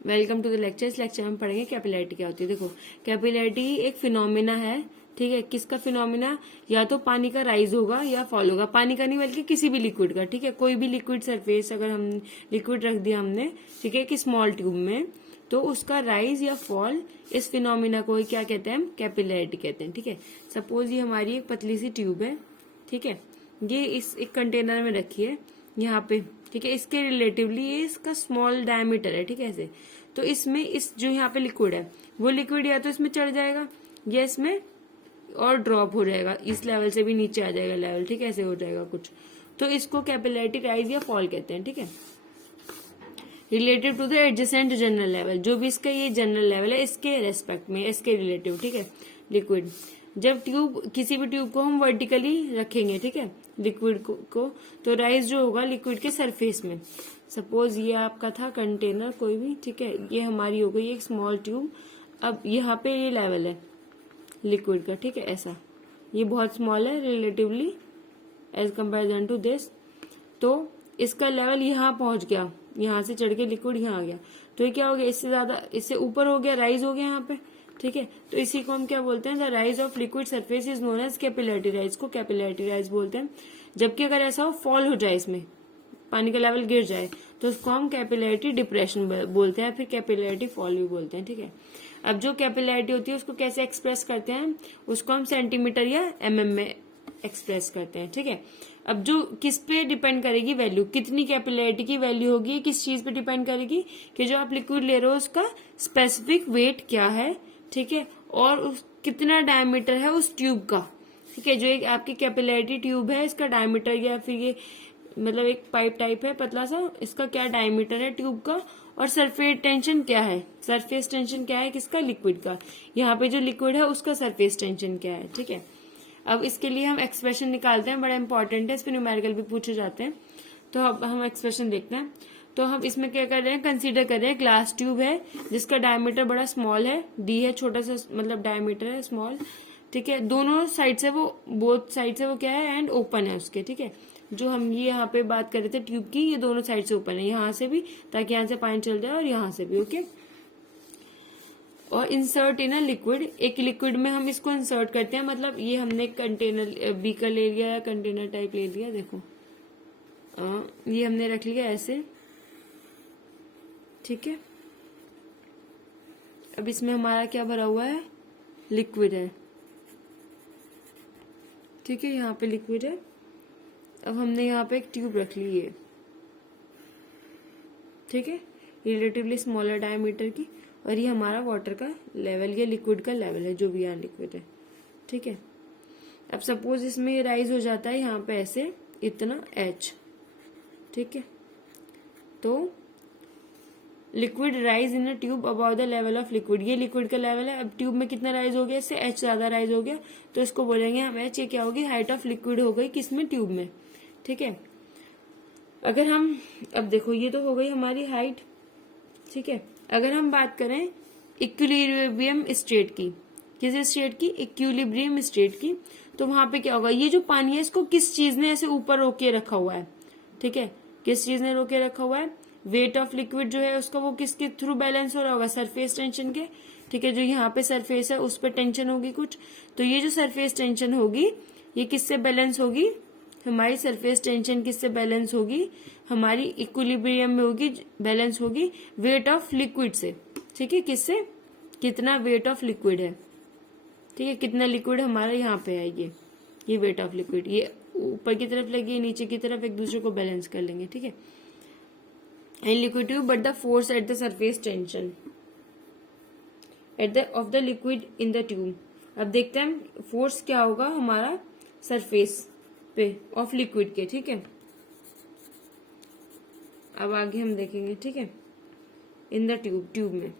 Welcome to the lecture. इस lecture में हम पढ़ेंगे कैपिलैरिटी क्या होती है। देखो, कैपिलैरिटी एक फिनोमिना है, ठीक है। किसका फिनोमिना? या तो पानी का राइज होगा या फॉल होगा। पानी का नहीं बल्कि किसी भी लिक्विड का, ठीक है। कोई भी लिक्विड सरफेस अगर हम लिक्विड रख दिया हमने, ठीक है, कि स्मॉल ट्यूब में, तो उसका राइज या फॉल, इस फिनोमिना को ही क्या कहते हैं? हम कैपिलैरिटी कहते हैं, ठीक है। सपोज ये हमारी एक पतली सी ट्यूब है, ठीक है। ये इस एक कंटेनर में रखी है यहाँ पे, ठीक है। इसके रिलेटिवली ये इसका स्मॉल डायमीटर है, ठीक है, ऐसे। तो इसमें इस जो यहाँ पे लिक्विड है, वो लिक्विड या तो इसमें चढ़ जाएगा या इसमें और ड्रॉप हो जाएगा, इस लेवल से भी नीचे आ जाएगा लेवल, ठीक है, ऐसे हो जाएगा कुछ। तो इसको कैपिलैरिटी राइज या फॉल कहते हैं, ठीक है। Relative to the adjacent general level, जो भी इसका ये जनरल लेवल है इसके रेस्पेक्ट में, इसके रिलेटिव, ठीक है। लिक्विड, जब ट्यूब किसी भी ट्यूब को हम वर्टिकली रखेंगे, ठीक है, लिक्विड को तो राइज जो होगा लिक्विड के सरफेस में। सपोज ये आपका था कंटेनर कोई भी, ठीक है, ये हमारी हो गई एक स्मॉल ट्यूब। अब यहाँ पे ये लेवल है लिक्विड का, ठीक है, ऐसा। ये बहुत स्मॉल है relatively as comparison to this. तो इसका लेवल यहाँ पहुंच गया, यहाँ से चढ़ के लिक्विड यहाँ आ गया, तो ये क्या हो गया? इससे ज्यादा, इससे ऊपर हो गया, राइज हो गया यहाँ पे, ठीक है। तो इसी को हम क्या बोलते हैं? The rise of liquid surface is known as capillarity rise, को कैपिलैरिटी राइज बोलते हैं। जबकि अगर ऐसा हो, फॉल हो जाए, इसमें पानी का लेवल गिर जाए, तो उसको हम कैपिलैरिटी डिप्रेशन बोलते हैं, फिर कैपिलैरिटी फॉल भी बोलते हैं, ठीक है। अब जो कैपिलैरिटी होती है उसको कैसे एक्सप्रेस करते हैं? उसको हम सेंटीमीटर या एमएम में एक्सप्रेस करते हैं, ठीक है। अब जो किस पे डिपेंड करेगी वैल्यू, कितनी कैपिलैरिटी की वैल्यू होगी, किस चीज पे डिपेंड करेगी? कि जो आप लिक्विड ले रहे हो उसका स्पेसिफिक वेट क्या है, ठीक है, और उस कितना डायमीटर है उस ट्यूब का, ठीक है। जो एक आपकी कैपिलैरिटी ट्यूब है, इसका डायमीटर, या फिर ये मतलब एक पाइप टाइप है पतला सा, इसका क्या डायमीटर है ट्यूब का, और सरफेस टेंशन क्या है, सरफेस टेंशन क्या है किसका? लिक्विड का। यहाँ पे जो लिक्विड है उसका सरफेस टेंशन क्या है, ठीक है। अब इसके लिए हम एक्सप्रेशन निकालते हैं, बड़ा इंपॉर्टेंट है, इस पे न्यूमेरिकल भी पूछे जाते हैं। तो अब हम एक्सप्रेशन देखते हैं। तो हम इसमें क्या कर रहे हैं? कंसीडर कर रहे हैं ग्लास ट्यूब है जिसका डायमीटर बड़ा स्मॉल है, डी है, छोटा सा मतलब डायमीटर है, स्मॉल, ठीक है। दोनों साइड से वो, बोथ साइड से वो क्या है? एंड ओपन है उसके, ठीक है। जो हम ये यहाँ पे बात कर रहे थे ट्यूब की, ये दोनों साइड से ओपन है, यहाँ से भी, ताकि यहाँ से पानी चल जाए, और यहाँ से भी, ओके। और इंसर्ट इन अ लिक्विड, एक लिक्विड में हम इसको इंसर्ट करते हैं, मतलब ये हमने कंटेनर बीकर ले लिया या कंटेनर टाइप ले लिया, देखो ये हमने रख लिया ऐसे, ठीक है। अब इसमें हमारा क्या भरा हुआ है? लिक्विड है, ठीक है, यहाँ पे लिक्विड है। अब हमने यहाँ पे एक ट्यूब रख ली है, ठीक है, रिलेटिवली स्मॉलर डायमीटर की, और ये हमारा वाटर का लेवल या लिक्विड का लेवल है, जो भी यहाँ लिक्विड है, ठीक है। अब सपोज इसमें ये राइज हो जाता है यहाँ पे ऐसे, इतना h, ठीक है। तो liquid rise in a tube about the level of liquid, ये लिक्विड का लेवल है। अब ट्यूब में कितना राइज हो गया? इससे h ज्यादा राइज हो गया, तो इसको बोलेंगे हम h। ये क्या होगी? हाइट ऑफ लिक्विड हो गई, किसमें? ट्यूब में, ठीक है। अगर हम, अब देखो ये तो हो गई हमारी हाइट, ठीक है। अगर हम बात करें इक्विलिब्रियम स्टेट की, किस स्टेट की? इक्विलिब्रियम स्टेट की, तो वहां पे क्या होगा? ये जो पानी है इसको किस चीज ने ऐसे ऊपर रोके रखा हुआ है, ठीक है, किस चीज ने रोके रखा हुआ है? वेट ऑफ लिक्विड जो है उसका, वो किसके थ्रू बैलेंस हो रहा होगा? सरफेस टेंशन के, ठीक है। जो यहाँ पे सरफेस है उस पर टेंशन होगी कुछ, तो ये जो सरफेस टेंशन होगी ये किससे बैलेंस होगी? हमारी सरफेस टेंशन किससे बैलेंस होगी? हमारी इक्विलिब्रियम में होगी, बैलेंस होगी वेट ऑफ लिक्विड से, ठीक है। किससे? कितना वेट ऑफ लिक्विड है, ठीक है, कितना लिक्विड हमारा यहाँ पे है, ये वेट ऑफ लिक्विड, ये ऊपर की तरफ लगी, नीचे की तरफ, एक दूसरे को बैलेंस कर लेंगे, ठीक है। And liquid tube but the force at the surface tension at the of the liquid in the tube. अब देखते हैं फोर्स क्या होगा हमारा सरफेस पे ऑफ लिक्विड के, ठीक है। अब आगे हम देखेंगे, ठीक है, इन द ट्यूब में।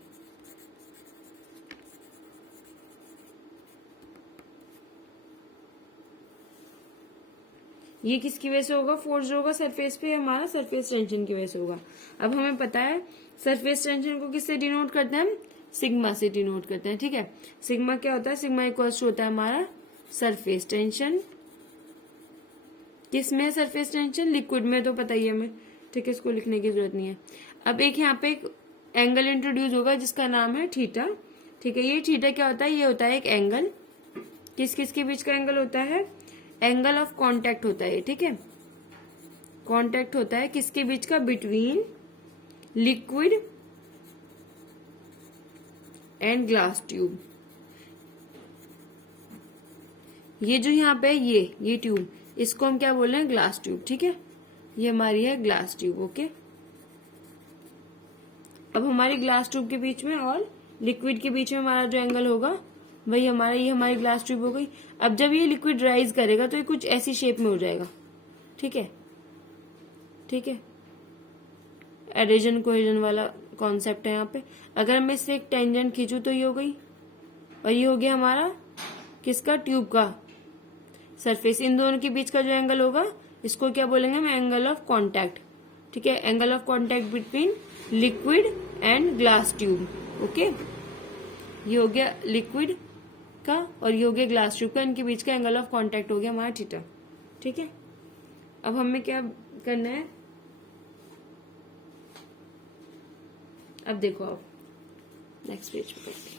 ये किसकी वजह से होगा? फोर्स जो होगा सरफेस पे हमारा सरफेस टेंशन की वजह से होगा। अब हमें पता है सरफेस टेंशन को किससे डिनोट करते हैं? हम सिग्मा से डिनोट करते हैं, ठीक है। सिग्मा क्या होता है? सिग्मा इक्वल्स होता है हमारा सरफेस टेंशन, किस में सरफेस टेंशन? लिक्विड में, तो पता ही है हमें, ठीक है, इसको लिखने की जरूरत नहीं है। अब एक यहाँ पे एक एंगल इंट्रोड्यूस होगा जिसका नाम है थीटा। ठीक है, ये थीटा क्या होता है, ये होता है एक एंगल। किस किस के बीच का एंगल होता है, एंगल ऑफ कांटेक्ट होता है। ठीक है, कांटेक्ट होता है किसके बीच का, between liquid and glass tube. ये जो यहाँ पे ये ट्यूब, इसको हम क्या बोल रहे हैं, ग्लास ट्यूब। ठीक है, ये हमारी है ग्लास ट्यूब। ओके, अब हमारी ग्लास ट्यूब के बीच में और लिक्विड के बीच में हमारा जो एंगल होगा वही हमारा, ये हमारी ग्लास ट्यूब हो गई। अब जब ये लिक्विड राइज करेगा तो ये कुछ ऐसी शेप में हो जाएगा। ठीक है, ठीक है, एडिशन कोहेजन वाला कॉन्सेप्ट है यहाँ पे। अगर मैं इससे एक टेंजेंट खींचू तो ये हो गई, और ये हो गया हमारा किसका, ट्यूब का सरफेस। इन दोनों के बीच का जो एंगल होगा इसको क्या बोलेंगे हम, एंगल ऑफ कांटेक्ट। ठीक है, angle of contact between liquid and glass tube. Okay, ये हो गया लिक्विड का और ये हो गया ग्लास ट्यूब का, इनके बीच का एंगल ऑफ कांटेक्ट हो गया हमारा थीटा। ठीक है, अब हमें क्या करना है, अब देखो, अब नेक्स्ट पेज पे करते हैं।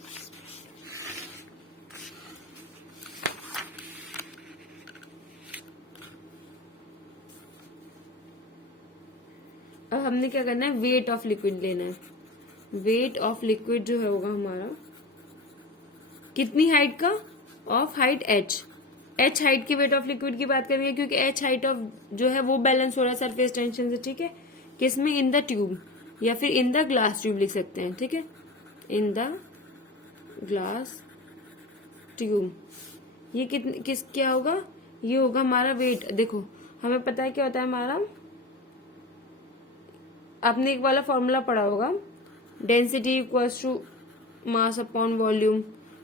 अब हमने क्या करना है, वेट ऑफ लिक्विड लेना है। वेट ऑफ लिक्विड जो होगा हमारा कितनी हाइट का, of height h। h height की वेट ऑफ लिक्विड की बात करेंगे क्योंकि h हाइट ऑफ जो है वो बैलेंस हो रहा है सरफेस टेंशन से। ठीक है, किसमें, इन द ट्यूब या फिर इन द ग्लास ट्यूब लिख सकते हैं। ठीक है, इन द ग्लास ट्यूब। ये किस क्या होगा, ये होगा हमारा वेट। देखो हमें पता है क्या होता है हमारा, आपने एक वाला फॉर्मूला पढ़ा होगा, density equals to mass upon volume.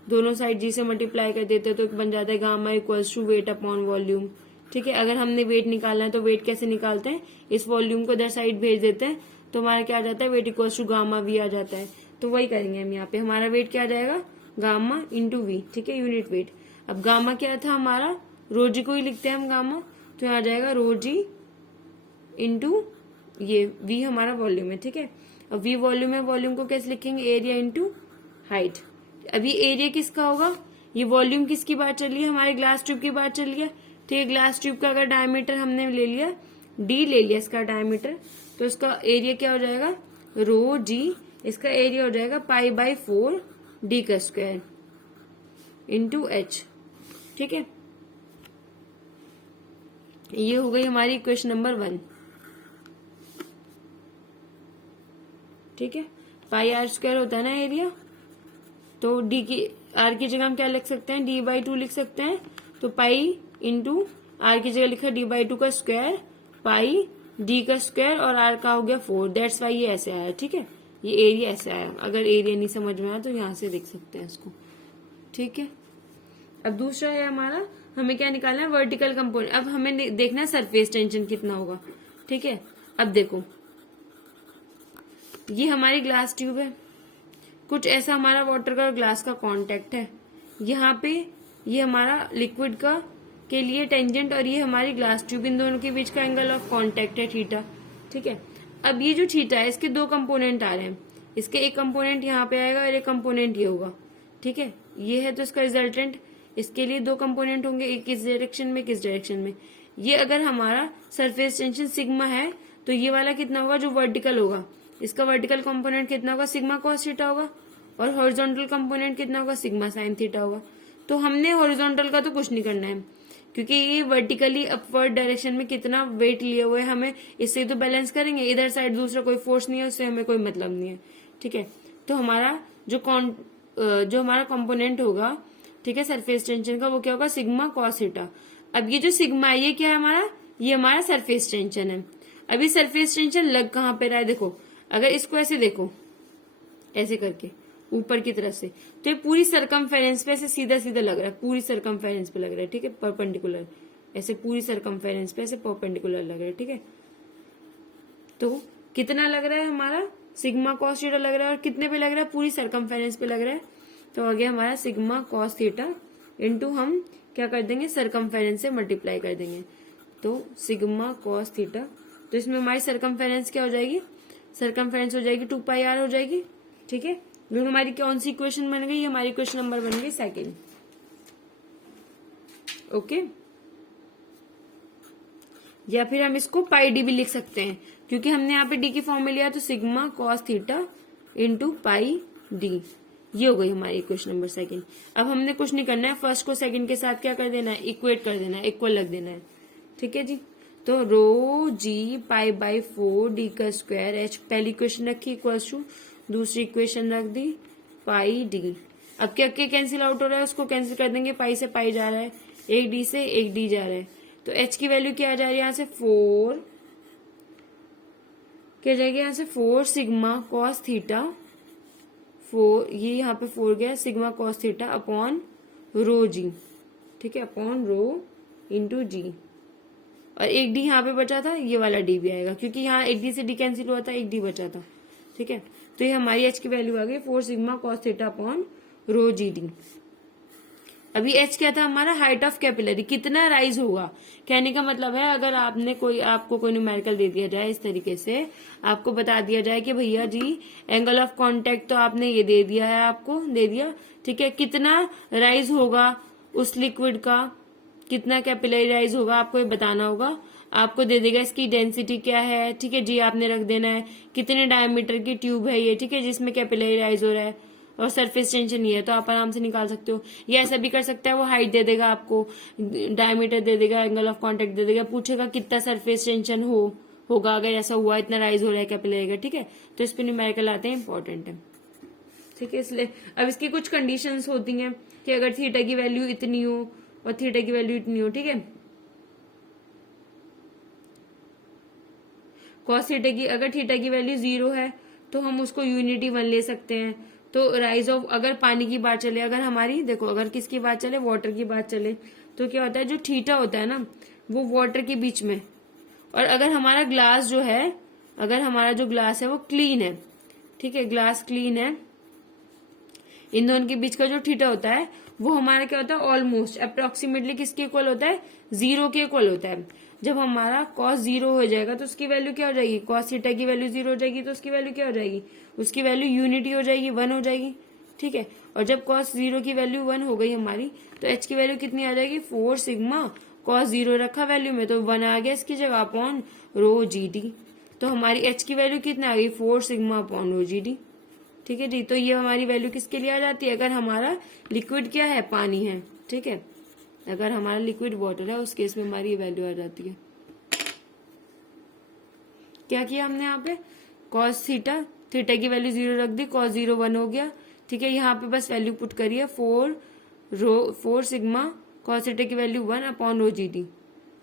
दोनों साइड जी से मल्टीप्लाई कर देते हैं तो बन जाता है gamma equals to weight upon volume. ठीक है, अगर हमने वेट निकालना है तो वेट कैसे निकालते हैं, इस वॉल्यूम को इधर साइड भेज देते हैं तो हमारा क्या आ जाता है, weight equals to gamma V आ जाता है। तो वही करेंगे हम यहाँ पे, हमारा वेट क्या आ जाएगा, गामा इंटू वी। ठीक है, यूनिट वेट। अब गामा क्या था हमारा, रोजी को ही लिखते हैं हम गामा, तो यहाँ आ जाएगा रोजी इंटू ये वी हमारा वॉल्यूम है। ठीक है, अब वी वॉल्यूम है, वॉल्यूम को कैसे लिखेंगे, एरिया इंटू हाइट। अब ये एरिया किसका होगा, ये वॉल्यूम किसकी बात चल रही है, हमारे ग्लास ट्यूब की बात चल रही है। ठीक है, ग्लास ट्यूब का अगर डायमीटर हमने ले लिया, डी ले लिया इसका डायमीटर, तो इसका एरिया क्या हो जाएगा, रो जी, इसका एरिया हो जाएगा π/4 डी का स्क्वायर इंटू एच। ठीक है, ये हो गई हमारी इक्वेशन नंबर 1। ठीक है, πr² होता है ना एरिया, तो डी की आर की जगह हम क्या लिख सकते हैं, d/2 लिख सकते हैं। तो पाई इंटू आर की जगह लिखा d/2 का स्क्वायर, पाई डी का स्क्वायर और आर का हो गया 4। दैट्स वाई ये ऐसे आया। ठीक है, ये एरिया ऐसे आया। अगर एरिया नहीं समझ में आया तो यहाँ से देख सकते हैं इसको। ठीक है, अब दूसरा है हमारा, हमें क्या निकालना है, वर्टिकल कंपोनेंट। अब हमें देखना है सरफेस टेंशन कितना होगा। ठीक है, अब देखो ये हमारी ग्लास ट्यूब है, कुछ ऐसा हमारा वाटर का और ग्लास का कांटेक्ट है। यहाँ पे ये हमारा लिक्विड का के लिए टेंजेंट और ये हमारी ग्लास ट्यूब, इन दोनों के बीच का एंगल ऑफ कांटेक्ट है थीटा। ठीक है, अब ये जो थीटा है इसके दो कंपोनेंट आ रहे हैं, इसके एक कंपोनेंट यहाँ पे आएगा और एक कंपोनेंट ये होगा। ठीक है, ये है तो इसका रिजल्टेंट, इसके लिए दो कंपोनेंट होंगे, एक इस डायरेक्शन में, किस डायरेक्शन में। ये अगर हमारा सरफेस टेंशन सिग्मा है तो ये वाला कितना होगा, जो वर्टिकल होगा, इसका वर्टिकल कंपोनेंट कितना होगा, सिग्मा कॉस थीटा होगा, और हॉरिजॉन्टल कंपोनेंट कितना होगा, सिग्मा साइन थीटा होगा। तो हमने हॉरिजॉन्टल का तो कुछ नहीं करना है क्योंकि ये वर्टिकली अपवर्ड डायरेक्शन में कितना वेट लिए हुए हमें इससे तो बैलेंस करेंगे, इधर साइड दूसरा कोई फोर्स नहीं है, उससे हमें कोई मतलब नहीं है। ठीक है, तो हमारा जो हमारा कंपोनेंट होगा, ठीक है, सरफेस टेंशन का, वो क्या होगा, सिग्मा कॉस थीटा। अब ये जो सिग्मा है ये क्या है हमारा, ये हमारा सरफेस टेंशन है। अभी सरफेस टेंशन लग कहाँ पे रहा है, देखो अगर इसको ऐसे देखो, ऐसे करके ऊपर की तरफ से, तो ये पूरी सरकमफेरेंस पे ऐसे सीधा सीधा लग रहा है, पूरी सरकमफेरेंस पे लग रहा है। ठीक है, परपेंडिकुलर, ऐसे पूरी सरकमफेरेंस पे ऐसे परपेंडिकुलर लग रहा है। ठीक है, तो कितना लग रहा है हमारा, सिग्मा कॉस थीटा लग रहा है, और कितने पे लग रहा है, पूरी सरकमफेरेंस पे लग रहा है। तो आ गया हमारा सिग्मा कॉस थीटा इंटू हम क्या कर देंगे, सरकमफेरेंस से मल्टीप्लाई कर देंगे, तो सिग्मा कॉस थीटा। तो इसमें हमारी सरकमफेरेंस क्या हो जाएगी, सरकमफ्रेंस हो जाएगी 2πr हो जाएगी। ठीक है, जो हमारी कौन सी इक्वेशन बन गई, हमारी क्वेश्चन नंबर बन गई सेकेंड। ओके, या फिर हम इसको पाई डी भी लिख सकते हैं, क्योंकि हमने यहाँ पे डी की फॉर्म में लिया तो sigma cos theta into pi D, ये हो गई हमारी क्वेश्चन नंबर सेकंड। अब हमने कुछ नहीं करना है, फर्स्ट को सेकंड के साथ क्या कर देना है, इक्वेट कर देना है, इक्वल लग देना है। ठीक है जी, तो रो जी पाई बाई 4 डी का स्क्वायर एच, पहली इक्वेशन रखी इक्वल्स टू, दूसरी इक्वेशन रख दी पाई डी। अब क्या क्या कैंसिल आउट हो रहा है, उसको कैंसिल कर देंगे, पाई से पाई जा रहा है, एक डी से एक डी जा रहा है, तो एच की वैल्यू क्या आ जा रही है यहाँ से 4, क्या जाएगी यहाँ से 4 सिग्मा कॉस थीटा, 4 ये यहाँ पे 4 गया, sigma cos theta upon rho g. ठीक है, अपॉन रो इंटू जी, और एक डी यहाँ पे बचा था, ये वाला डी भी आएगा, क्योंकि यहाँ एक डी से डी कैंसिल हुआ था, एक डी बचा था। ठीक है, तो ये हमारी एच की वैल्यू आ गई 4 sigma cos theta upon rho G D. अभी एच क्या था हमारा, हाइट ऑफ कैपिलरी, कितना राइज होगा। कहने का मतलब है, अगर आपको कोई न्यूमेरिकल दे दिया जाए इस तरीके से, आपको बता दिया जाए कि भैया जी एंगल ऑफ कांटेक्ट तो आपने ये दे दिया है, आपको दे दिया, ठीक है, कितना राइज होगा उस लिक्विड का, कितना कैपिलरी राइज होगा, आपको ये बताना होगा। आपको दे देगा इसकी डेंसिटी क्या है, ठीक है जी, आपने रख देना है कितने डायमीटर की ट्यूब है ये, ठीक है, जिसमें कैपिलरी राइज हो रहा है, और सरफेस टेंशन ये है, तो आप आराम से निकाल सकते हो। या ऐसा भी कर सकता है, वो हाइट दे देगा आपको, डायमीटर दे देगा, एंगल ऑफ कांटेक्ट दे देगा, पूछेगा कितना सरफेस टेंशन होगा अगर ऐसा हुआ, इतना राइज हो रहा है कैपिलरी का। ठीक है, तो इस पे न्यूमेरिकल आते हैं, इंपॉर्टेंट है। ठीक है, इसलिए अब इसकी कुछ कंडीशंस होती हैं कि अगर थीटा की वैल्यू इतनी हो और थीटा की वैल्यू इतनी हो, ठीक है, कॉस थीटा की, अगर थीटा की वैल्यू 0 है तो हम उसको यूनिटी 1 ले सकते हैं। तो राइज ऑफ, अगर पानी की बात चले, अगर हमारी देखो, अगर किसकी बात चले, वाटर की बात चले, तो क्या होता है, जो थीटा होता है ना, वो वाटर के बीच में, और अगर हमारा ग्लास जो है, अगर हमारा जो ग्लास है वो क्लीन है, ठीक है, ग्लास क्लीन है, इन दोनों के बीच का जो थीटा होता है वो हमारा क्या होता है, ऑलमोस्ट अप्रोक्सीमेटली किसके इक्वल होता है, 0 के इक्वल होता है। जब हमारा कॉस 0 हो जाएगा तो उसकी वैल्यू क्या हो जाएगी, कॉस थीटा की वैल्यू 0 हो जाएगी, तो उसकी वैल्यू क्या हो जाएगी, उसकी वैल्यू यूनिटी हो जाएगी, 1 हो जाएगी। ठीक है, और जब कॉस 0 की वैल्यू 1 हो गई हमारी, तो एच की वैल्यू कितनी आ जाएगी, 4 सिग्मा कॉस 0 रखा वैल्यू में, तो 1 आ गया इसकी जगह अपॉन रो जी डी। तो हमारी एच की वैल्यू कितनी आ गई, 4 sigma upon rho G D. ठीक है जी, तो ये हमारी वैल्यू किसके लिए आ जाती है, अगर हमारा लिक्विड क्या है, पानी है। ठीक है, अगर हमारा लिक्विड वाटर है, उस केस में हमारी ये वैल्यू आ जाती है। क्या किया हमने यहाँ पे, कॉस थीटा, थीटा की वैल्यू 0 रख दी, कॉस 0 1 हो गया। ठीक है, यहाँ पे बस वैल्यू पुट करिए, 4 सिग्मा कॉस थीटा की value 1 upon rho G D,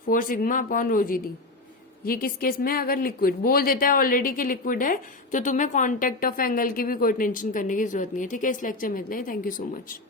4 sigma upon rho G D. ये किस केस में, अगर लिक्विड बोल देता है ऑलरेडी कि लिक्विड है, तो तुम्हें कॉन्टेक्ट ऑफ एंगल की भी कोई टेंशन करने की जरूरत नहीं है। ठीक है, इस लेक्चर में इतना ही, थैंक यू सो मच।